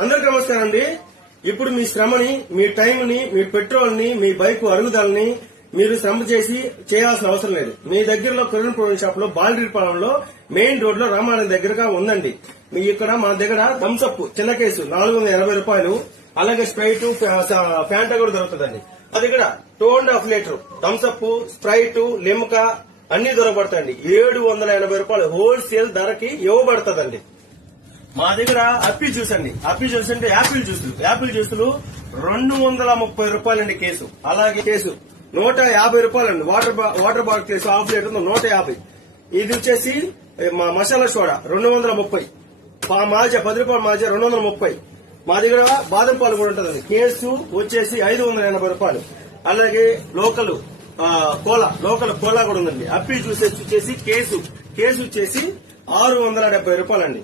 అందరికి నమస్కారం అండి. ఇప్పుడు మీ శ్రమని, మీ టైం ని, మీ పెట్రోల్ ని, మీ బైక్ అరుగుదలని మీరు శ్రమ చేసి చేయాల్సిన అవసరం లేదు. మీ దగ్గరలో కిరణ్ ప్రొవిజన్ షాప్ లో బాలరీపాలెంలో మెయిన్ రోడ్ లో రామాలయం దగ్గరగా ఉందండి. మీ ఇక్కడ మా దగ్గర థమ్సప్ చిన్న కేసు 480 రూపాయలు, అలాగే స్ప్రైట్ ఫ్యాంటా కూడా దొరుకుతుందండి. మా దగ్గర 2.5 లీటర్ థమ్సప్, స్ప్రైట్, లిమ్కా అన్ని దొరకబడతాయండి. 780 రూపాయలు హోల్సేల్ ధరకి ఇవ్వబడుతుందండి. మా దగ్గర అప్పీ జ్యూస్ అండి. అప్పీ జ్యూస్ అంటే యాపిల్ జ్యూసులు 230 రూపాయలండి కేసు. అలాగే కేసు 150 రూపాయలండి. Water bottle case half litre 150. ఇది వచ్చేసి మా మసాలా సోడా 230. మాజా 10 రూపాయల మాజా 230. మా దగ్గర బాదం పాలు కూడా ఉంటుందండి. కేసు వచ్చేసి 580 రూపాయలు. అలాగే లోకల్ కోలా కూడా ఉందండి. అప్పీ జ్యూస్ వచ్చేసి కేసు వచ్చేసి 670 రూపాయలండి.